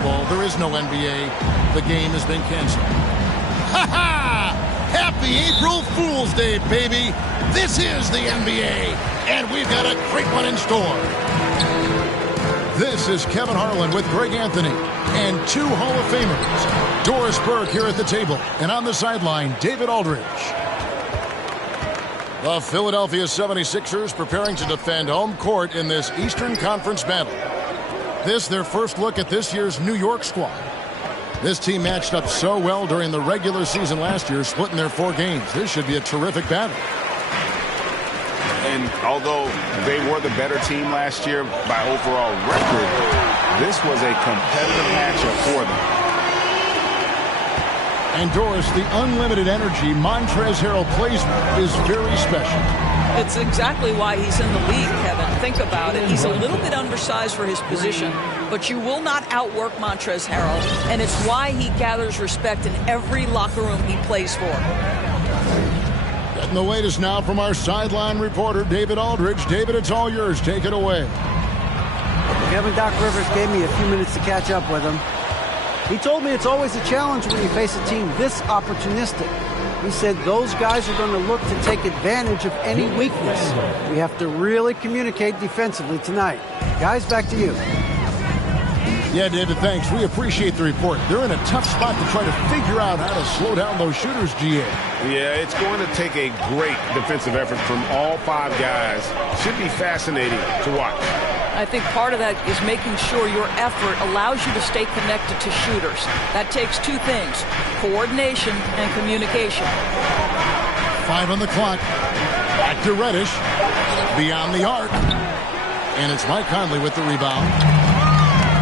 Well, there is no NBA. The game has been canceled. Ha ha! Happy April Fool's Day, baby! This is the NBA, and we've got a great one in store. This is Kevin Harlan with Greg Anthony and two Hall of Famers. Doris Burke here at the table, and on the sideline, David Aldridge. The Philadelphia 76ers preparing to defend home court in this Eastern Conference battle. This their first look at this year's New York squad. This team matched up so well during the regular season last year, splitting their 4 games. This should be a terrific battle. And although they were the better team last year by overall record, this was a competitive matchup for them. And Doris, the unlimited energy Montrezl Harrell plays with is very special. It's exactly why he's in the league, Kevin. Think about it. He's a little bit undersized for his position, but you will not outwork Montrezl Harrell, and it's why he gathers respect in every locker room he plays for. Getting the latest now from our sideline reporter, David Aldridge. David, it's all yours. Take it away. Kevin, Doc Rivers gave me a few minutes to catch up with him. He told me it's always a challenge when you face a team this opportunistic. He said those guys are going to look to take advantage of any weakness. We have to really communicate defensively tonight. Guys, back to you. Yeah, David, thanks. We appreciate the report. They're in a tough spot to try to figure out how to slow down those shooters, GA. Yeah, it's going to take a great defensive effort from all 5 guys. Should be fascinating to watch. I think part of that is making sure your effort allows you to stay connected to shooters. That takes 2 things, coordination and communication. 5 on the clock. Back to Reddish. Beyond the arc. And it's Mike Conley with the rebound.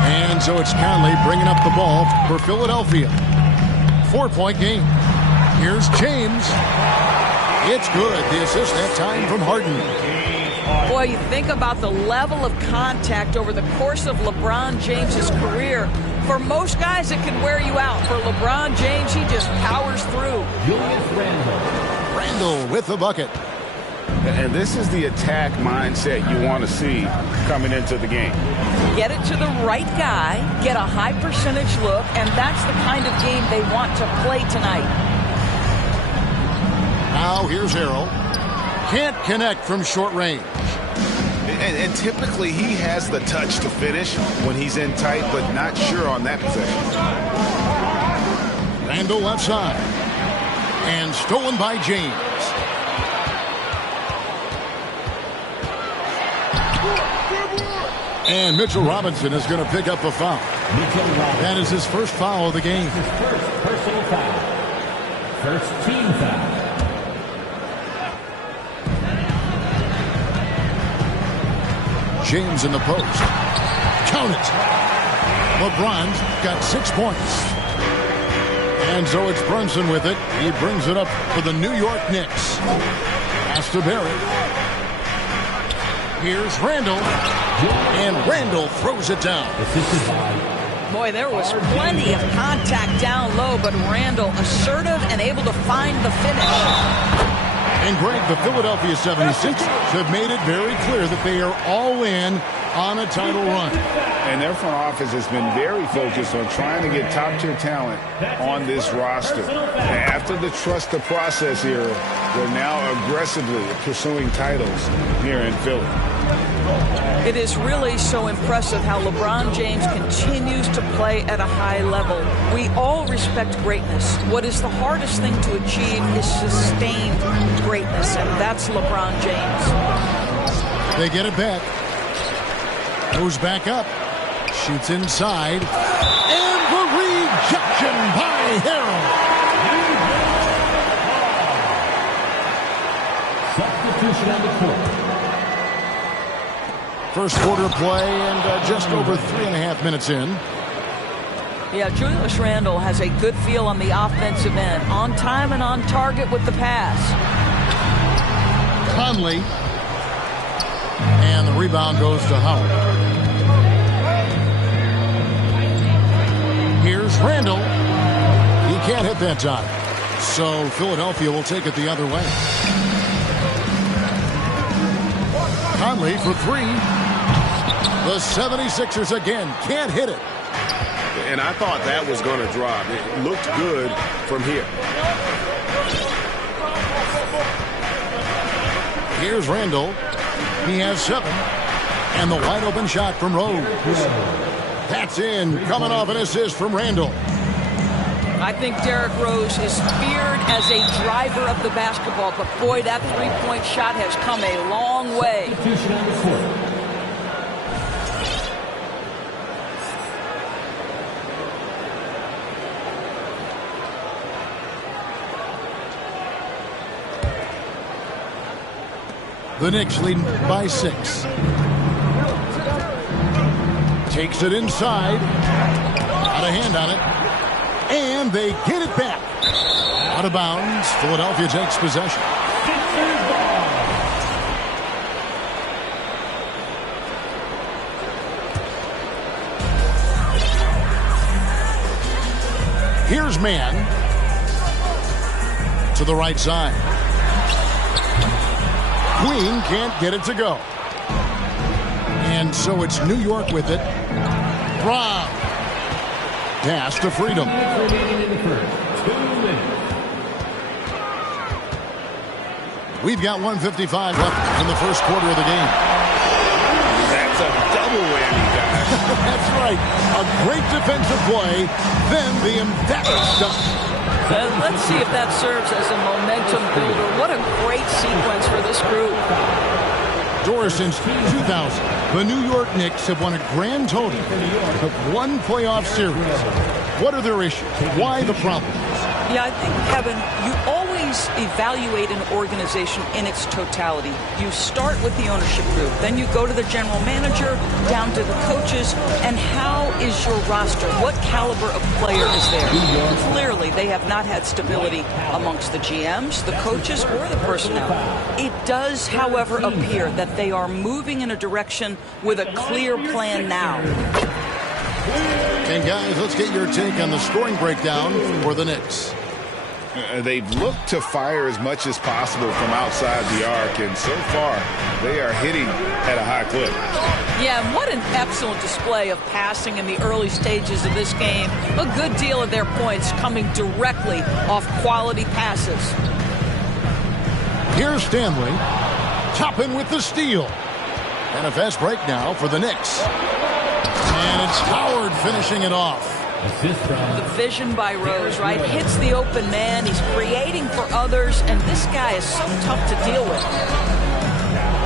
And so it's Conley bringing up the ball for Philadelphia. 4-point game. Here's James. It's good. The assist that time from Harden. Boy, you think about the level of contact over the course of LeBron James's career. For most guys, it can wear you out. For LeBron James, he just powers through. Randall with the bucket. And this is the attack mindset you want to see coming into the game. Get it to the right guy, get a high percentage look, and that's the kind of game they want to play tonight. Now here's Harrell. Can't connect from short range. And typically he has the touch to finish when he's in tight, but not sure on that possession. Randall left side. And stolen by James. And Mitchell Robinson is going to pick up the foul. That is his first foul of the game. His first personal foul. First team foul. James in the post. Count it. LeBron's got 6 points. And so it's Brunson with it. He brings it up for the New York Knicks. Pass to Barrett. Here's Randall. And Randall throws it down. Boy, there was plenty of contact down low, but Randall assertive and able to find the finish. And Greg, the Philadelphia 76ers have made it very clear that they are all in on a title run. And their front office has been very focused on trying to get top-tier talent on this roster. And after the trust the process era, they're now aggressively pursuing titles here in Philly. It is really so impressive how LeBron James continues to play at a high level. We all respect greatness. What is the hardest thing to achieve is sustained greatness, and that's LeBron James. They get it back. Goes back up. Shoots inside. And the rejection by Harrell. Substitution on the court. First quarter play and just over 3.5 minutes in. Yeah, Julius Randle has a good feel on the offensive end. On time and on target with the pass. Conley. And the rebound goes to Howard. Here's Randle. He can't hit that time. So Philadelphia will take it the other way. Conley for three. The 76ers again can't hit it. And I thought that was going to drop. It looked good from here. Here's Randle. He has 7. And the wide open shot from Rose. That's in. Coming off an assist from Randle. I think Derrick Rose is feared as a driver of the basketball, but boy, that three-point shot has come a long way. Substitution on the court. The Knicks leading by 6. Takes it inside. Got a hand on it. And they get it back. Out of bounds. Philadelphia takes possession. Here's Man. To the right side. Queen can't get it to go. And so it's New York with it. Brown. Pass to Freedom. We've got 1:55 left in the first quarter of the game. That's a double whammy, guys. That's right. A great defensive play, then the emphatic stuff. Let's see if that serves as a momentum builder. What a great sequence for this group. Doris, since 2000, the New York Knicks have won a grand total of 1 playoff series. What are their issues? Why the problems? Yeah, I think, Kevin, you always evaluate an organization in its totality. You start with the ownership group, then you go to the general manager, down to the coaches, and how is your roster? What caliber of player is there? Clearly, they have not had stability amongst the GMs, the coaches, or the personnel. It does, however, appear that they are moving in a direction with a clear plan now. And guys, let's get your take on the scoring breakdown for the Knicks. They've looked to fire as much as possible from outside the arc, and so far they are hitting at a high clip. Yeah, and what an excellent display of passing in the early stages of this game. A good deal of their points coming directly off quality passes. Here's Stanley. Toppin with the steal. And a fast break now for the Knicks. And it's Howard finishing it off. The vision by Rose, right? Hits the open man. He's creating for others, and this guy is so tough to deal with.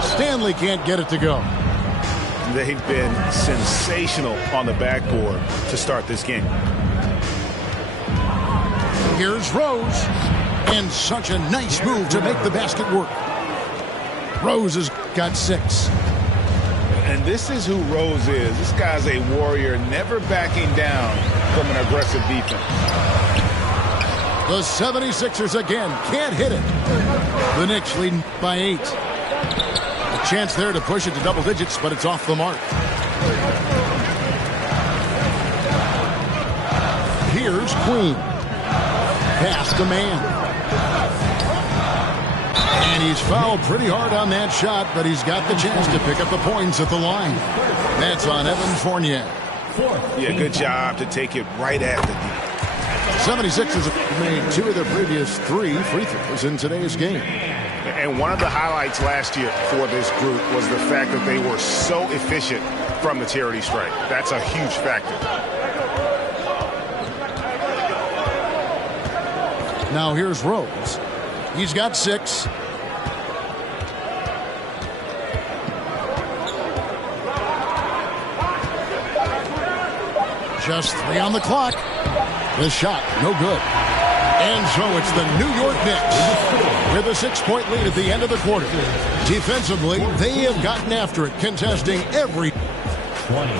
Stanley can't get it to go. They've been sensational on the backboard to start this game. Here's Rose. And such a nice move to make the basket work. Rose has got 6. And this is who Rose is. This guy's a warrior, never backing down from an aggressive defense. The 76ers again can't hit it. The Knicks leading by 8. A chance there to push it to double digits, but it's off the mark. Here's Queen. Pass to Man. And he's fouled pretty hard on that shot, but he's got the chance to pick up the points at the line. That's on Evan Fournier. Yeah, good job to take it right at the D. 76ers have made 2 of their previous 3 free throws in today's game. And one of the highlights last year for this group was the fact that they were so efficient from the charity stripe. That's a huge factor. Now here's Rose. He's got 6. Just 3 on the clock. The shot, no good. And so it's the New York Knicks with a 6-point lead at the end of the quarter. Defensively, they have gotten after it, contesting every 20.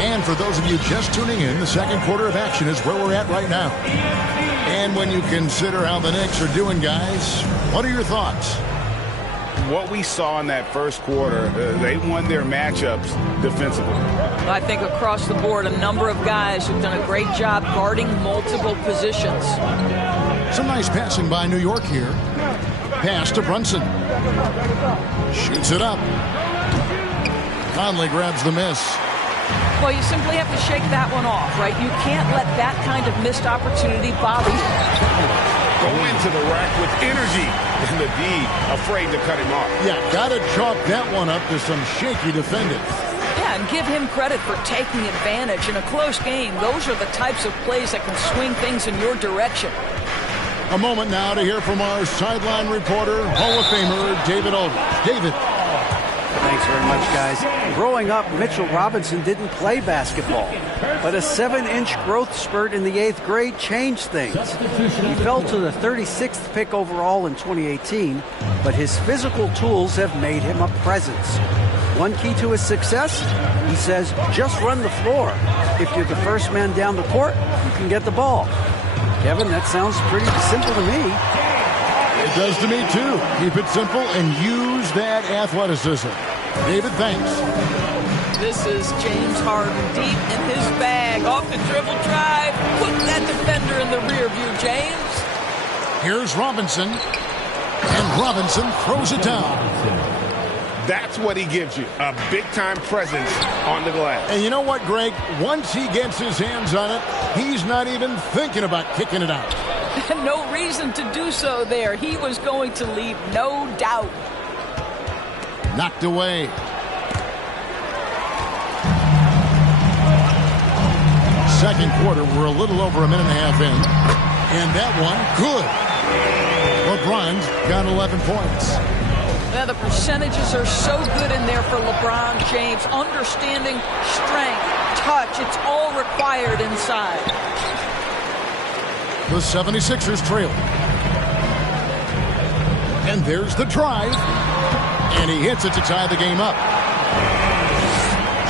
And for those of you just tuning in, the second quarter of action is where we're at right now. And when you consider how the Knicks are doing, guys, what are your thoughts? What we saw in that first quarter, they won their matchups defensively. I think across the board, a number of guys who've done a great job guarding multiple positions. Some nice passing by New York here. Pass to Brunson. Shoots it up. Conley grabs the miss. Well, you simply have to shake that one off, right? You can't let that kind of missed opportunity bother you. Go into the rack with energy, and the D afraid to cut him off. Yeah, gotta chalk that one up to some shaky defending. Yeah, and give him credit for taking advantage in a close game. Those are the types of plays that can swing things in your direction. A moment now to hear from our sideline reporter, Hall of Famer David Aldridge. David. Thanks very much, guys. Growing up, Mitchell Robinson didn't play basketball, but a 7-inch growth spurt in the 8th grade changed things. He fell to the 36th pick overall in 2018, but his physical tools have made him a presence. One key to his success, he says, just run the floor. If you're the first man down the court, you can get the ball. Kevin, that sounds pretty simple to me. It does to me, too. Keep it simple and use that athleticism. David, thanks. This is James Harden deep in his bag. Off the dribble drive. Put that defender in the rear view, James. Here's Robinson. And Robinson throws it down. That's what he gives you, a big-time presence on the glass. And you know what, Greg? Once he gets his hands on it, he's not even thinking about kicking it out. No reason to do so there. He was going to leave, no doubt. Knocked away. Second quarter, we're a little over a minute and a half in. And that one, good. LeBron's got 11 points. Yeah, the percentages are so good in there for LeBron James. Understanding, strength, touch, it's all required inside. The 76ers trail. And there's the drive. And he hits it to tie the game up.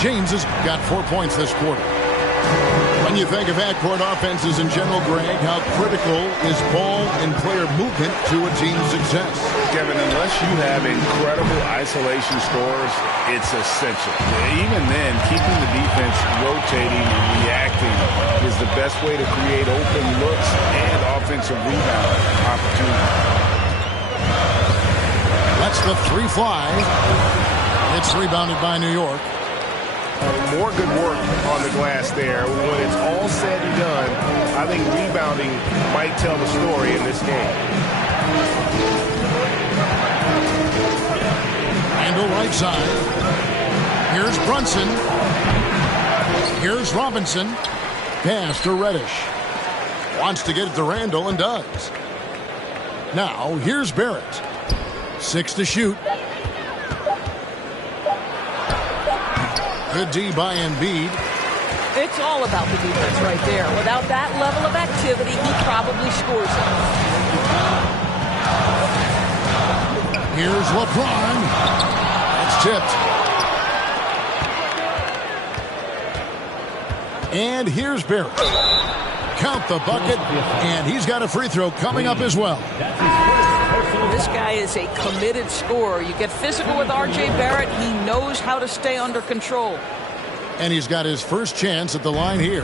James has got 4 points this quarter. When you think of backcourt offenses in general, Greg, how critical is ball and player movement to a team's success? Kevin, unless you have incredible isolation scores, it's essential. Even then, keeping the defense rotating and reacting is the best way to create open looks and offensive rebound opportunities. That's the 3 fly. It's rebounded by New York. More good work on the glass there. When it's all said and done, I think rebounding might tell the story in this game. Randall right side. Here's Brunson. Here's Robinson. Pass to Reddish. Wants to get it to Randall and does. Now here's Barrett. 6 to shoot. Good D by Embiid. It's all about the defense right there. Without that level of activity, he probably scores it. Here's LeBron. It's tipped. And here's Barrett. Count the bucket, and he's got a free throw coming up as well. This guy is a committed scorer. You get physical with R.J. Barrett, he knows how to stay under control. And he's got his first chance at the line here.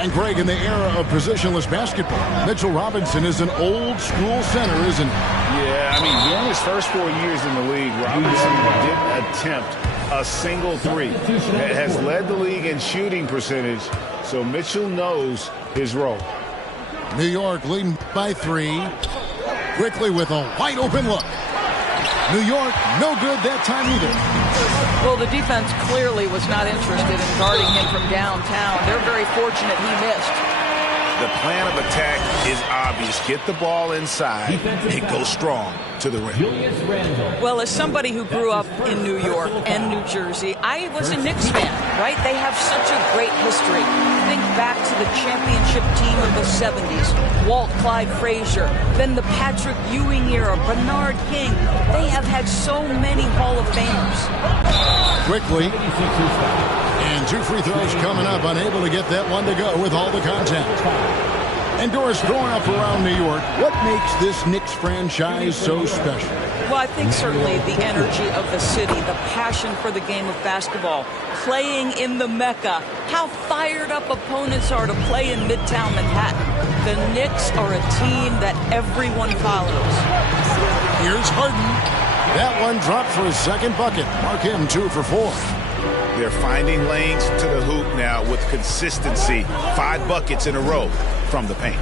And Greg, in the era of positionless basketball, Mitchell Robinson is an old-school center, isn't he? Yeah, I mean, during his first 4 years in the league, Robinson didn't attempt a single three. Has led the league in shooting percentage, so Mitchell knows his role. New York leading by 3. Quickly with a wide-open look. New York, no good that time either. Well, the defense clearly was not interested in guarding him from downtown. They're very fortunate he missed. The plan of attack is obvious. Get the ball inside and go strong to the rim. Well, as somebody who grew up in New York and New Jersey, I was a Knicks fan, right? They have such a great history. Think back to the championship team of the 70s, Walt Clyde Frazier, then the Patrick Ewing era, Bernard King. They have had so many Hall of Famers. Quickly. And 2 free throws coming up, unable to get that one to go with all the contact. And Doris, growing up around New York, what makes this Knicks franchise so special? Well, I think certainly the energy of the city, the passion for the game of basketball, playing in the Mecca, how fired up opponents are to play in Midtown Manhattan. The Knicks are a team that everyone follows. Here's Harden. That one dropped for his second bucket. Mark him 2 for 4. They're finding lanes to the hoop now with consistency. 5 buckets in a row from the paint.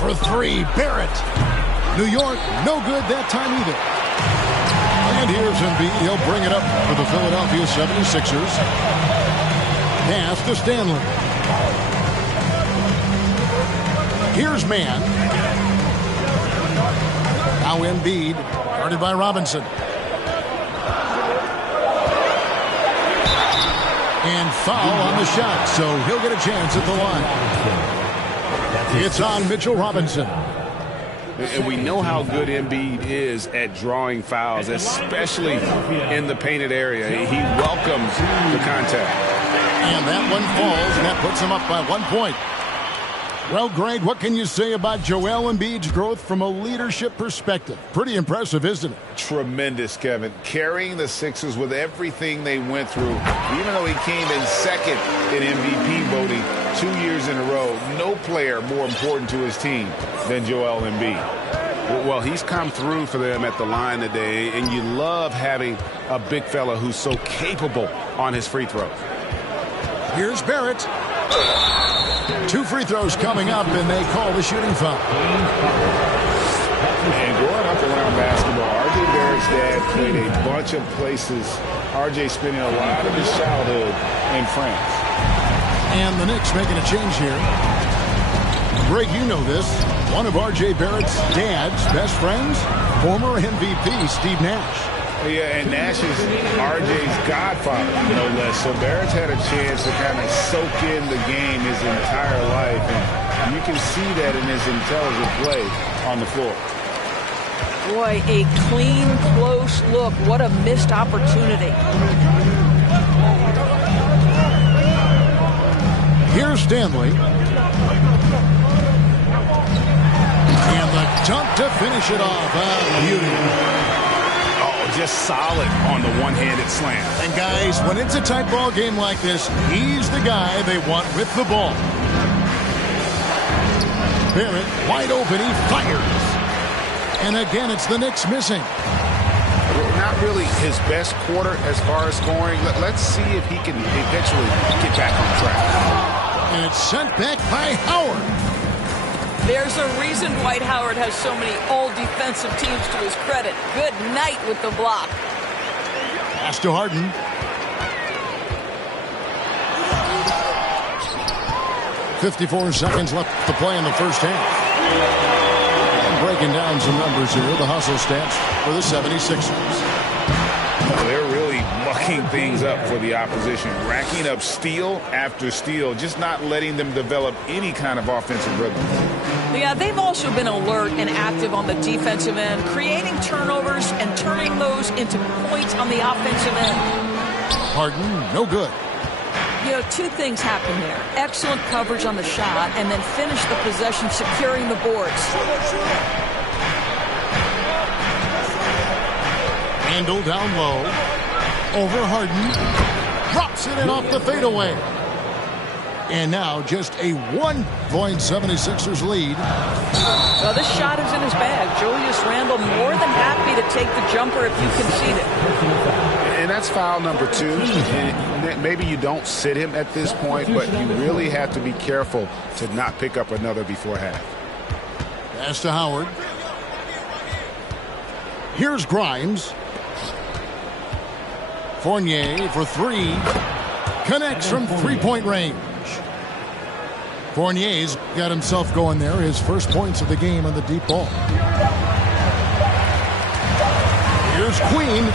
For 3, Barrett. New York, no good that time either. And here's Embiid. He'll bring it up for the Philadelphia 76ers. Pass to Stanley. Here's Mann. Now Embiid, guarded by Robinson. And foul on the shot, so he'll get a chance at the line. It's on Mitchell Robinson. And we know how good Embiid is at drawing fouls, especially in the painted area. He welcomes the contact. And that one falls, and that puts him up by 1 point. Well, Greg, what can you say about Joel Embiid's growth from a leadership perspective? Pretty impressive, isn't it? Tremendous, Kevin. Carrying the Sixers with everything they went through, even though he came in second in MVP voting 2 years in a row, no player more important to his team than Joel Embiid. Well, he's come through for them at the line today, and you love having a big fella who's so capable on his free throws. Here's Barrett. 2 free throws coming up, and they call the shooting foul. And growing up around basketball, R.J. Barrett's dad played a bunch of places. R.J. spending a lot of his childhood in France. And the Knicks making a change here. Greg, you know this. One of R.J. Barrett's dad's best friends, former MVP Steve Nash. Yeah, and Nash is R.J.'s godfather, no less. So Barrett's had a chance to kind of soak in the game his entire life. And you can see that in his intelligent play on the floor. Boy, a clean, close look. What a missed opportunity. Here's Stanley. And the dunk to finish it off. Beauty. Just solid on the one-handed slam. And guys, when it's a tight ball game like this, he's the guy they want with the ball. Barrett wide open, he fires. And again, it's the Knicks missing. Not really his best quarter as far as scoring. Let's see if he can eventually get back on track. And it's sent back by Howard. There's a reason Dwight Howard has so many all-defensive teams to his credit. Good night with the block. Pass to Harden. .54 seconds left to play in the first half. And breaking down some numbers here, the hustle stats for the 76ers. They're really mucking things up for the opposition, racking up steal after steal, just not letting them develop any kind of offensive rhythm. Yeah, they've also been alert and active on the defensive end, creating turnovers and turning those into points on the offensive end. Harden, no good. You know, 2 things happen there. Excellent coverage on the shot, and then finish the possession securing the boards. Handle down low. Over Harden. Drops it in off the fadeaway. And now just a 1-point 76ers lead. Well, this shot is in his bag. Julius Randle more than happy to take the jumper if you concede it. And that's foul number 2. And maybe you don't sit him at this point, but you really have to be careful to not pick up another before half. Pass to Howard. Here's Grimes. Fournier for 3. Connects from 3-point range. Fournier's got himself going there. His first points of the game on the deep ball. Here's Queen.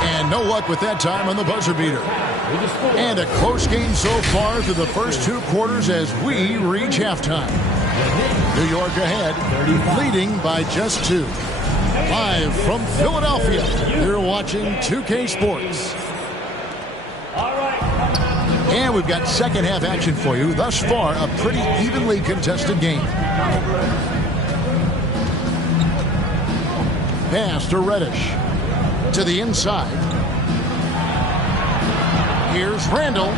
And no luck with that time on the buzzer beater. And a close game so far through the first 2 quarters as we reach halftime. New York ahead, leading by just 2. Live from Philadelphia, you're watching 2K Sports. And we've got second half action for you. Thus far, a pretty evenly contested game. Pass to Reddish. To the inside. Here's Randle.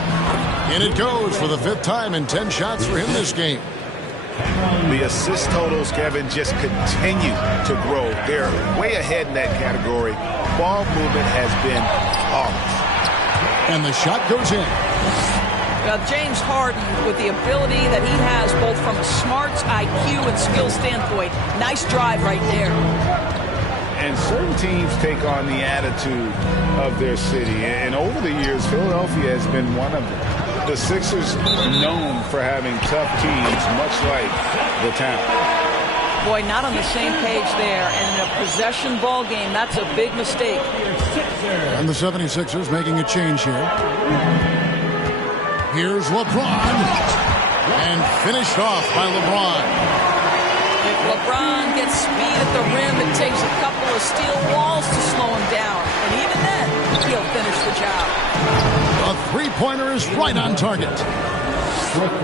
And it goes for the 5th time in 10 shots for him this game. The assist totals, Kevin, just continue to grow. They're way ahead in that category. Ball movement has been flawless. And the shot goes in. James Harden, with the ability that he has both from a smarts, IQ, and skill standpoint, nice drive right there. And certain teams take on the attitude of their city. And over the years, Philadelphia has been one of them. The Sixers known for having tough teams, much like the town. Boy, not on the same page there. And in a possession ball game, that's a big mistake. And the 76ers making a change here. Here's LeBron. And finished off by LeBron. If LeBron gets speed at the rim, it takes a couple of steel walls to slow him down. And even then, he'll finish the job. A 3-pointer is right on target.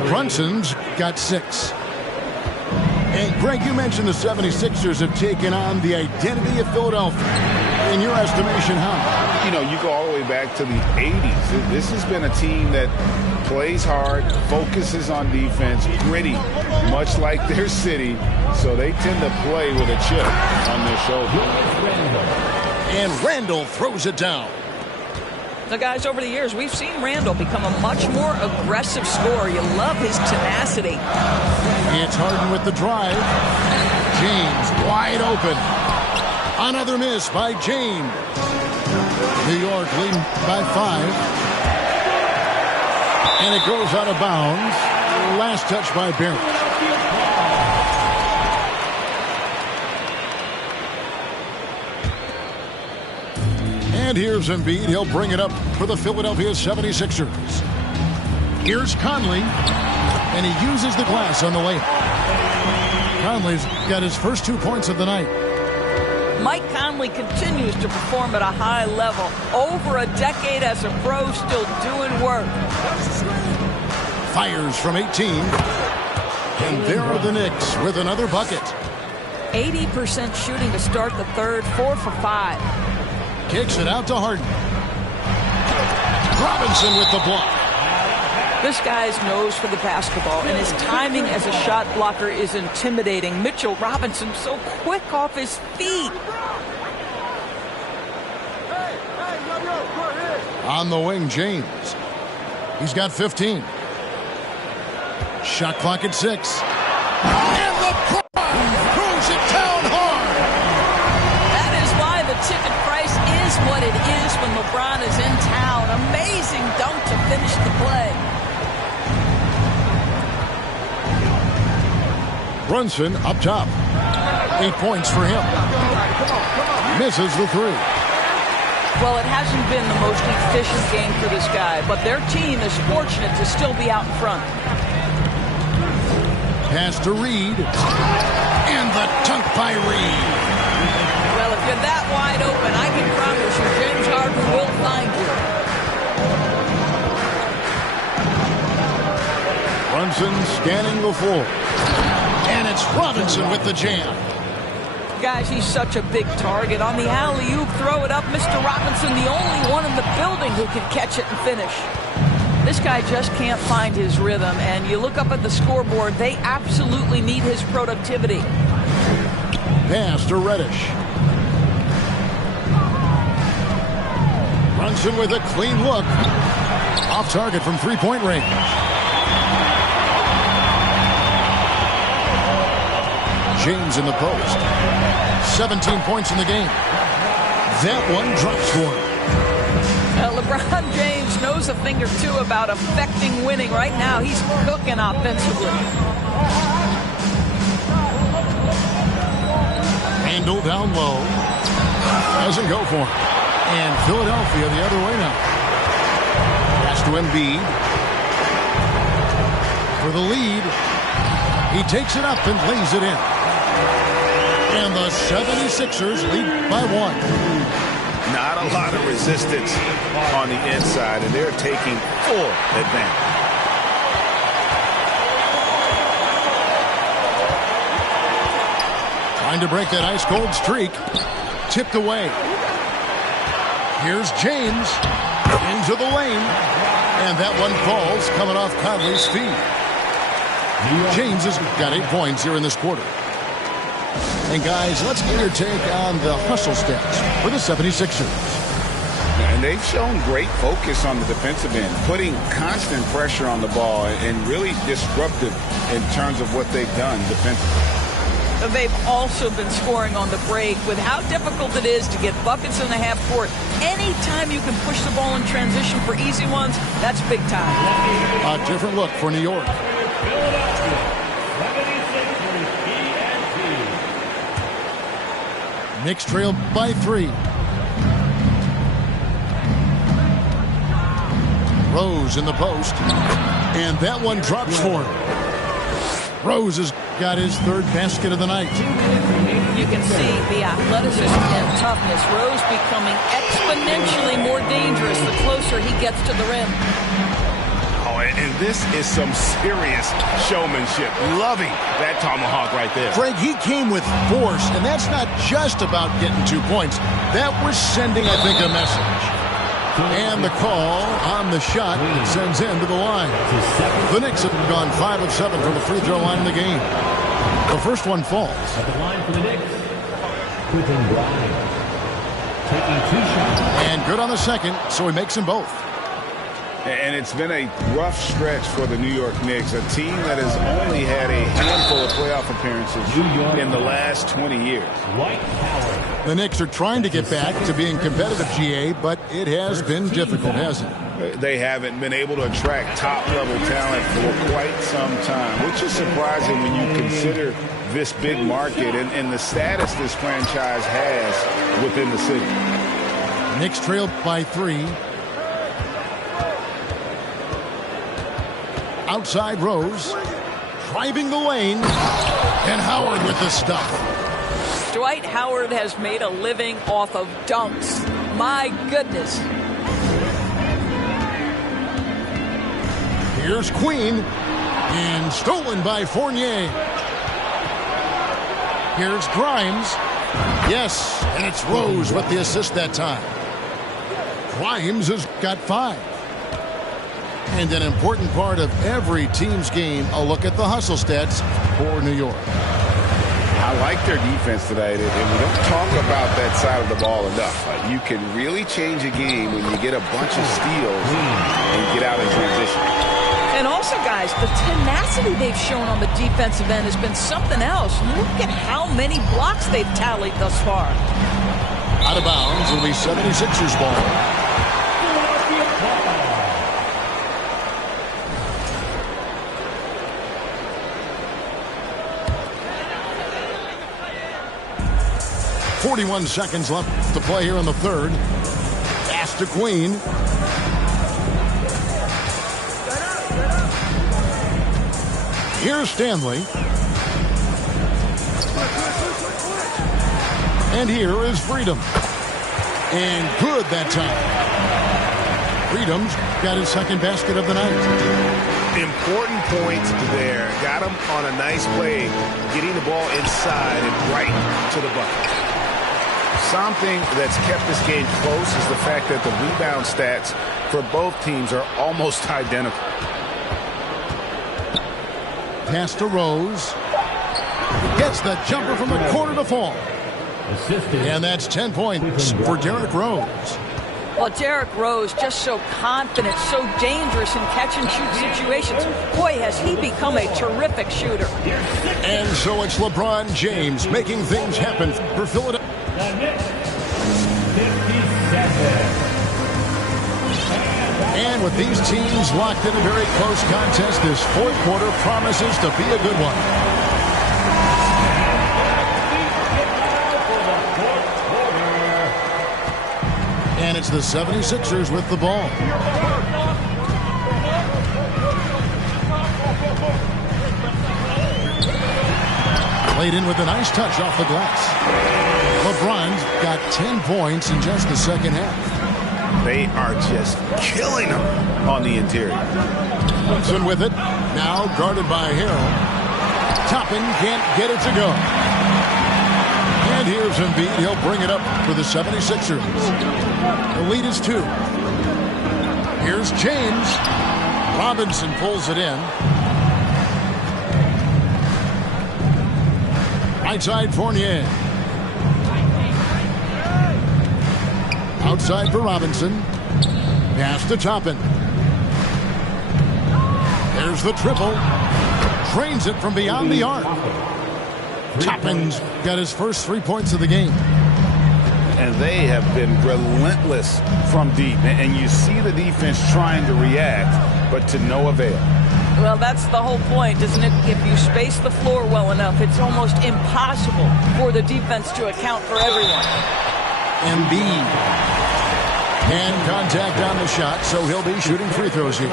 Brunson's got 6. And Greg, you mentioned the 76ers have taken on the identity of Philadelphia. In your estimation, how? You know, you go all the way back to the 80s. This has been a team that plays hard, focuses on defense, gritty, much like their city. So they tend to play with a chip on their shoulder. And Randle throws it down. Now, guys, over the years, we've seen Randle become a much more aggressive scorer. You love his tenacity. It's Harden with the drive. James wide open. Another miss by James. New York leading by 5. And it goes out of bounds. Last touch by Barrett. And here's Embiid. He'll bring it up for the Philadelphia 76ers. Here's Conley. And he uses the glass on the layup. Conley's got his first 2 points of the night. Mike Conley continues to perform at a high level. Over a decade as a pro, still doing work. Fires from 18. And there are the Knicks with another bucket. 80% shooting to start the third, 4 for 5. Kicks it out to Harden. Robinson with the block. This guy's nose for the basketball, and his timing as a shot blocker is intimidating. Mitchell Robinson so quick off his feet. On the wing, James. He's got 15. Shot clock at 6. And LeBron throws it down hard. That is why the ticket price is what it is when LeBron is in town. Amazing dunk to finish the play. Brunson up top. 8 points for him. Misses the 3. Well, it hasn't been the most efficient game for this guy, but their team is fortunate to still be out in front. Pass to Reed. And the dunk by Reed. Well, if you're that wide open, I can promise you James Harden will find you. Brunson scanning the floor. And it's Robinson with the jam. Guys, he's such a big target. On the alley-oop, throw it up. Mr. Robinson, the only one in the building who can catch it and finish. This guy just can't find his rhythm, and you look up at the scoreboard, they absolutely need his productivity. Pass to Reddish. Brunson with a clean look. Off target from three-point range. James in the post. 17 points in the game. That one drops for him. LeBron James knows a thing or two about affecting winning. Right now, he's cooking offensively. Handle down low. Doesn't go for him. And Philadelphia the other way now. Pass to Embiid. For the lead. He takes it up and lays it in. And the 76ers lead by 1. Not a lot of resistance on the inside, and they're taking full advantage. Trying to break that ice-cold streak. Tipped away. Here's James into the lane. And that one falls coming off Conley's feet. James has got 8 points here in this quarter. And guys, let's get your take on the hustle stats for the 76ers. And they've shown great focus on the defensive end, putting constant pressure on the ball and really disruptive in terms of what they've done defensively. They've also been scoring on the break. With how difficult it is to get buckets in the half court, anytime you can push the ball in transition for easy ones, that's big time. A different look for New York. Knicks trail by 3. Rose in the post. And that one drops for him. Rose has got his 3rd basket of the night. You can see the athleticism and toughness. Rose becoming exponentially more dangerous the closer he gets to the rim. Oh, and this is some serious showmanship. Loving that tomahawk right there. Greg, he came with force, and that's not just about getting 2 points. That was sending, I think, a message. And the call on the shot sends him to the line. The Knicks have gone 5 of 7 from the free throw line in the game. The first one falls. At the line for the Knicks, Quentin Grimes. Taking 2 shots. And good on the second, so he makes them both. And it's been a rough stretch for the New York Knicks, a team that has only had a handful of playoff appearances in the last 20 years. Dwight Howard. The Knicks are trying to get back to being competitive, GA, but it has been difficult, hasn't it? They haven't been able to attract top-level talent for quite some time, which is surprising when you consider this big market and the status this franchise has within the city. Knicks trail by 3. Outside Rose, driving the lane, and Howard with the stuff. Dwight Howard has made a living off of dunks. My goodness. Here's Queen, and stolen by Fournier. Here's Grimes. Yes, and it's Rose with the assist that time. Grimes has got 5. And an important part of every team's game, a look at the hustle stats for New York. I like their defense tonight, and we don't talk about that side of the ball enough. You can really change a game when you get a bunch of steals and get out in transition. And also, guys, the tenacity they've shown on the defensive end has been something else. Look at how many blocks they've tallied thus far. Out of bounds will be 76ers ball. .41 seconds left to play here in the third. Pass to Queen. Here's Stanley. And here is Freedom. And good that time. Freedom's got his 2nd basket of the night. Important points there. Got him on a nice play, getting the ball inside and right to the bucket. Something that's kept this game close is the fact that the rebound stats for both teams are almost identical. Pass to Rose. Gets the jumper from the corner to fall. And that's 10 points for Derrick Rose. Well, Derrick Rose just so confident, so dangerous in catch-and-shoot situations. Boy, has he become a terrific shooter. And so it's LeBron James making things happen for Philadelphia. And with these teams locked in a very close contest, this fourth quarter promises to be a good one. And it's the 76ers with the ball. Played in with a nice touch off the glass. LeBron's got 10 points in just the second half. They are just killing them on the interior. Brunson with it. Now guarded by Harrell. Toppin can't get it to go. And here's Embiid. He'll bring it up for the 76ers. The lead is 2. Here's James. Robinson pulls it in. Right side Fournier. Outside for Robinson. Pass to Toppin. There's the triple. Drains it from beyond the arc. Toppin's got his first 3 points of the game. And they have been relentless from deep. And you see the defense trying to react, but to no avail. Well, that's the whole point, isn't it? If you space the floor well enough, it's almost impossible for the defense to account for everyone. Embiid. And contact on the shot, so he'll be shooting free throws here.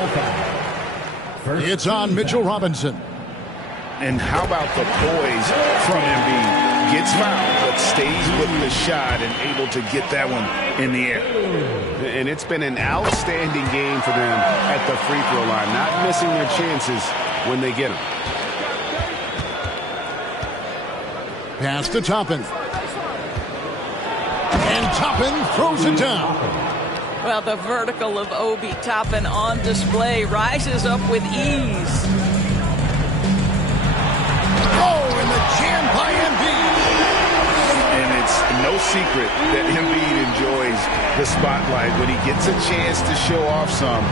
It's on Mitchell Robinson. And how about the poise from Embiid? Gets fouled, but stays with the shot and able to get that one in the air. And it's been an outstanding game for them at the free throw line, not missing their chances when they get them. Pass to Toppin. And Toppin throws it down. Well, the vertical of Obi Toppin on display rises up with ease. Oh, and the jam by Embiid. And it's no secret that Embiid enjoys the spotlight. When he gets a chance to show off some,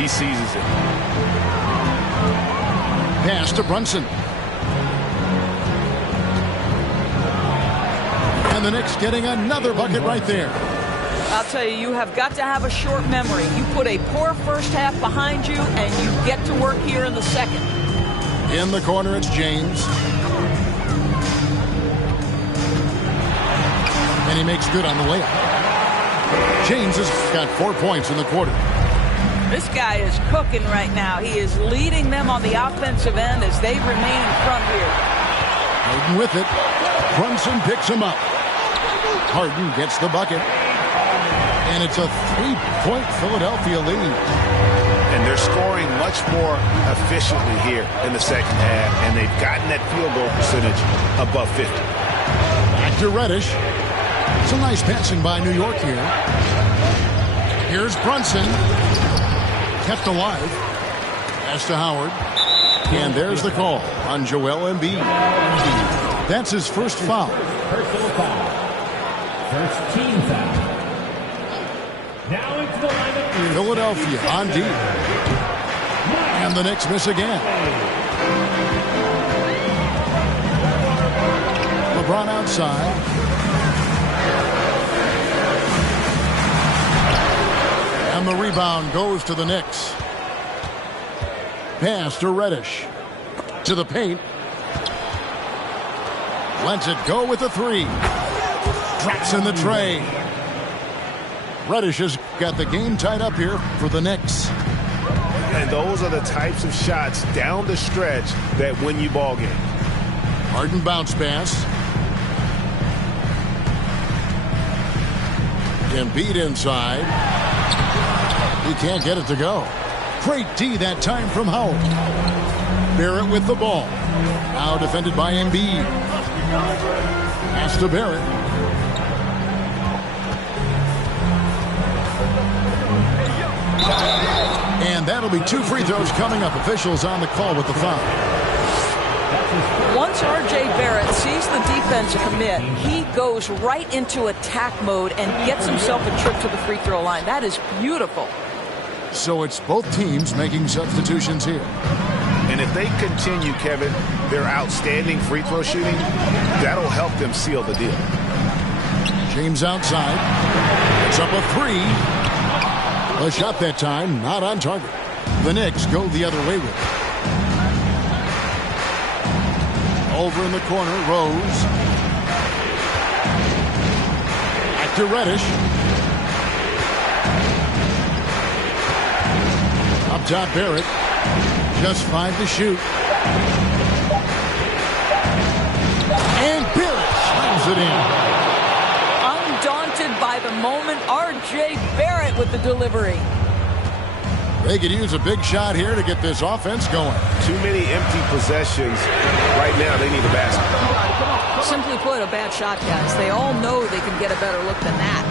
he seizes it. Pass to Brunson. And the Knicks getting another bucket right there. I'll tell you, you have got to have a short memory. You put a poor first half behind you, and you get to work here in the second. In the corner, it's James. And he makes good on the layup. James has got 4 points in the quarter. This guy is cooking right now. He is leading them on the offensive end as they remain in front here. Harden with it. Brunson picks him up. Harden gets the bucket. And it's a 3-point Philadelphia lead. And they're scoring much more efficiently here in the second half, and they've gotten that field goal percentage above 50. Back to Reddish. Some nice passing by New York here. Here's Brunson. Kept alive. Pass to Howard. And there's the call on Joel Embiid. That's his first foul. Personal foul. First team foul. Now into the lineup. Philadelphia on deep. And the Knicks miss again. LeBron outside. And the rebound goes to the Knicks. Pass to Reddish. To the paint. Lets it go with the 3. Drops in the tray. Reddish has got the game tied up here for the Knicks. And those are the types of shots down the stretch that win you ball games. Harden bounce pass. Embiid inside. He can't get it to go. Great D that time from Howard. Barrett with the ball. Now defended by Embiid. Pass to Barrett. That'll be 2 free throws coming up. Officials on the call with the foul. Once R.J. Barrett sees the defense commit, he goes right into attack mode and gets himself a trip to the free throw line. That is beautiful. So it's both teams making substitutions here. And if they continue, Kevin, their outstanding free throw shooting, that'll help them seal the deal. James outside. It's up a 3. A shot that time, not on target. The Knicks go the other way with it. Over in the corner, Rose. Back to Reddish. Up top, Barrett. Just 5 to shoot. And Barrett slams it in. Undaunted by the moment, R.J. Barrett with the delivery. They could use a big shot here to get this offense going. Too many empty possessions. Right now, they need a basket. Simply put, a bad shot, guys. They all know they can get a better look than that.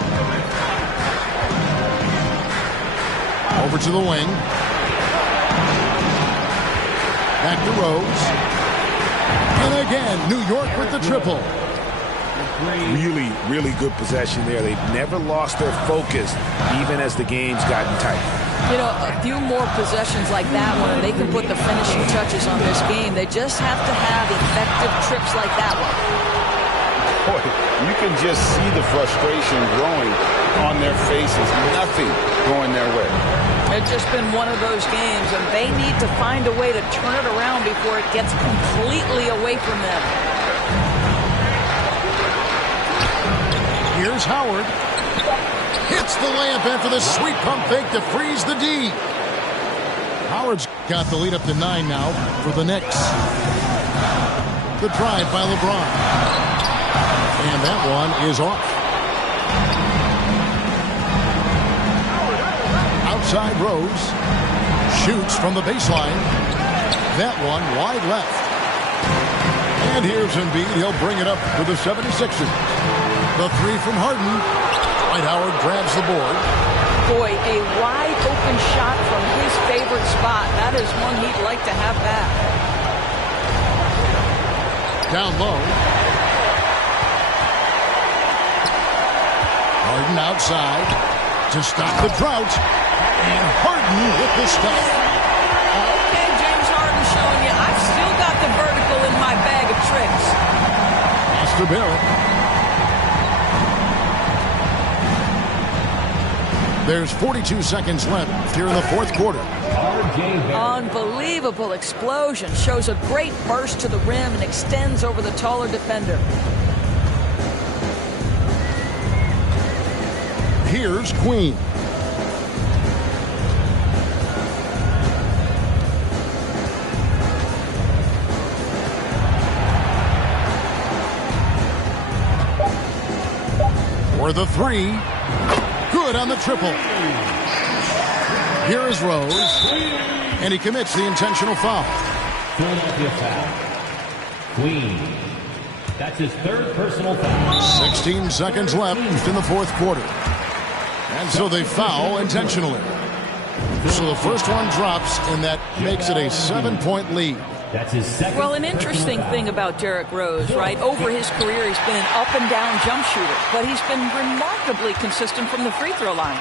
Over to the wing. Back to Rose. And again, New York with the triple. Really, really good possession there. They've never lost their focus, even as the game's gotten tight. You know, a few more possessions like that one, and they can put the finishing touches on this game. They just have to have effective trips like that one. Boy, you can just see the frustration growing on their faces. Nothing going their way. It's just been one of those games, and they need to find a way to turn it around before it gets completely away from them. Here's Howard. Hits the layup in for the sweet pump fake to freeze the D. Howard's got the lead up to 9 now for the Knicks. The drive by LeBron. And that one is off. Outside Rose. Shoots from the baseline. That one wide left. And here's Embiid. He'll bring it up for the 76ers. The 3 from Harden. Dwight Howard grabs the board. Boy, a wide open shot from his favorite spot. That is one he'd like to have back. Down low. Harden outside to stop the drought. And Harden with the stop. Okay, James Harden showing you, I've still got the vertical in my bag of tricks. Pass to Barrett. There's 42 seconds left here in the fourth quarter. Unbelievable explosion. Shows a great burst to the rim and extends over the taller defender. Here's Queen. For the 3. Good on the triple. Here is Rose. And he commits the intentional foul. Philadelphia foul. Queen. That's his 3rd personal foul. 16 seconds left in the fourth quarter. And so they foul intentionally. So the first one drops, and that makes it a 7-point lead. That's his second. Well, an interesting thing about Derrick Rose, right? Over his career, he's been an up and down jump shooter, but he's been remarkably consistent from the free throw line.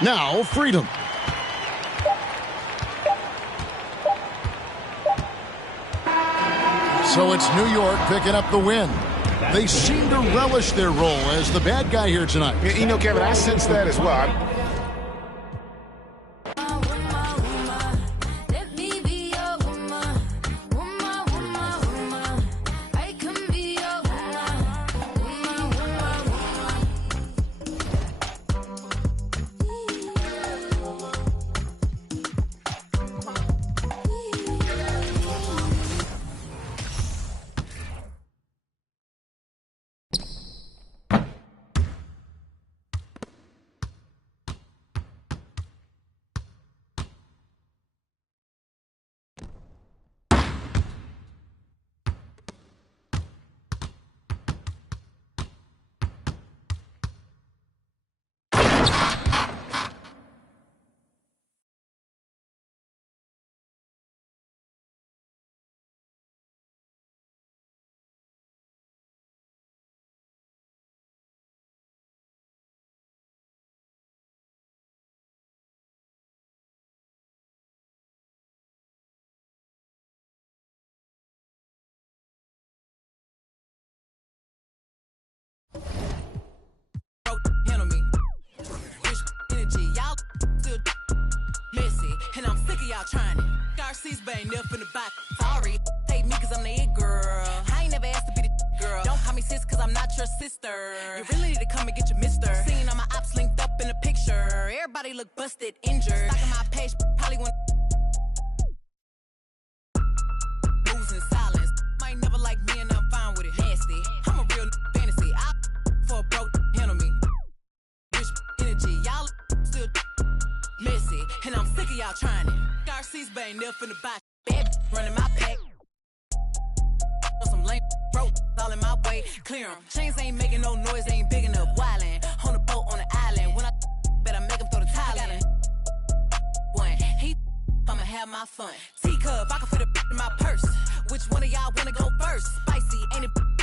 Now, Freedom. So it's New York picking up the win. They seem to relish their role as the bad guy here tonight. You know, Kevin, I sense that as well. y'all trying it. RC's bang up in the back. Sorry, take me cause I'm the it girl. I ain't never asked to be the girl. Don't call me sis cause I'm not your sister. You really need to come and get your mister. Seeing all my ops linked up in a picture. Everybody look busted, injured. Stalking my page, probably want moves in silence. Might never like me and I'm fine with it. Nasty, I'm a real fantasy. I for a broke handle me. Rich energy, y'all still messy. And I'm sick of y'all trying it. RC's bang up in the back. Bad running my pack. Some lame broke all in my way. Clear 'em. Chains ain't making no noise, ain't big enough. Wildin' on the boat on the island. When I better make him throw the tile in. One, I'ma have my fun. Teacup, I can fit a in my purse. Which one of y'all wanna go first? Spicy, ain't it?